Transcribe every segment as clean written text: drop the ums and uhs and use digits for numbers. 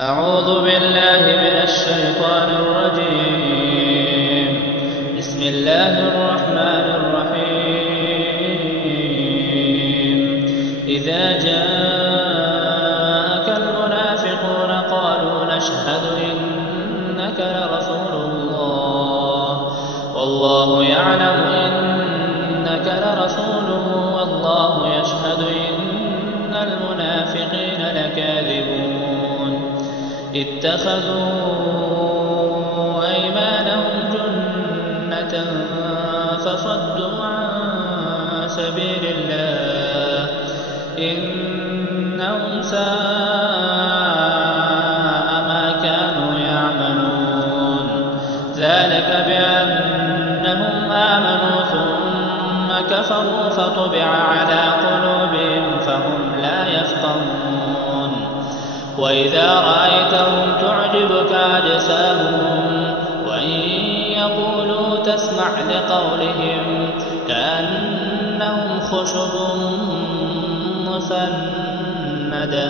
أعوذ بالله من الشيطان الرجيم. بسم الله الرحمن الرحيم. إذا جاءك المنافقون قالوا نشهد إنك لرسول الله والله يعلم إنك لرسوله والله يشهد إن المنافقين لكاذبون. اتخذوا أيمانهم جنة فصدوا عن سبيل الله إنهم ساء ما كانوا يعملون. ذلك بأنهم آمنوا ثم كفروا فطبع على قلوبهم فهم لا يفقهون. وإذا رأيتهم تعجبك أجسامهم وإن يقولوا تسمع لقولهم كأنهم خشب مسندة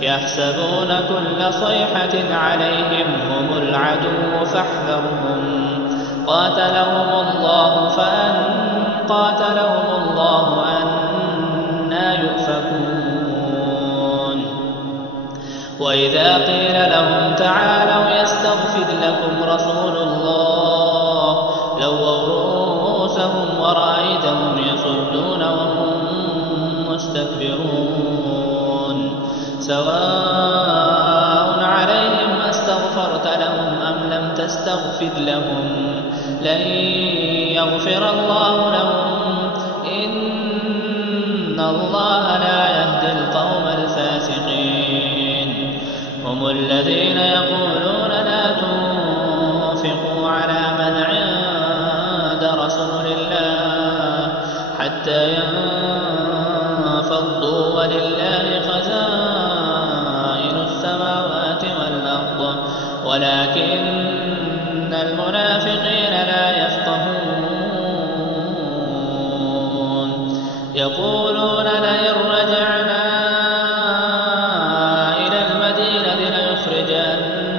يحسبون كل صيحة عليهم هم العدو فاحذرهم قاتلهم الله أنى يؤفكون. وإذا قيل لهم تعالوا يستغفر لكم رسول الله لووا رؤوسهم ورأيتهم يصدون وهم مستكبرون. سواء عليهم أستغفرت لهم أم لم تستغفر لهم لن يغفر الله لهم إن الله لا يهدي القوم الفاسقين. هم الذين يقولون لا تنفقوا على من عند رسول الله حتى ينفضوا ولله خزائن السماوات والأرض ولكن المنافقين لا يفقهون. يقولون لئن رجعنا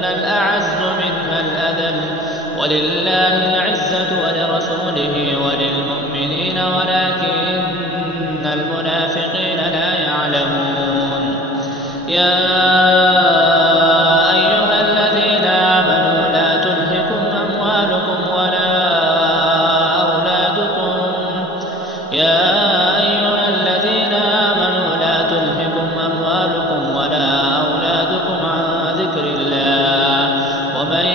الأعز منها الأذل ولله العزة ولرسوله وللمؤمنين ولكن المنافقين لا يعلمون. يا أيها الذين آمنوا لا تلهكم أموالكم ولا أولادكم عن ذكر الله ومن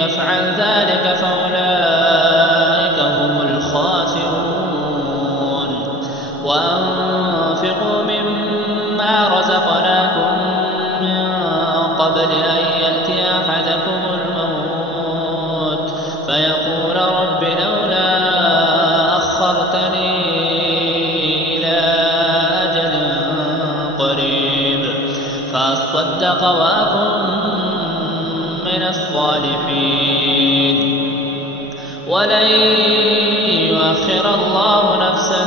يفعل ذلك فأولئك هم الخاسرون. وأنفقوا مما رزقناكم من قبل أن يأتي أحدكم الموت فيقول رب لولا أخرتني إلى أجل قريب فأصدق وأكن من الصالحين ولن يؤخر الله نفسا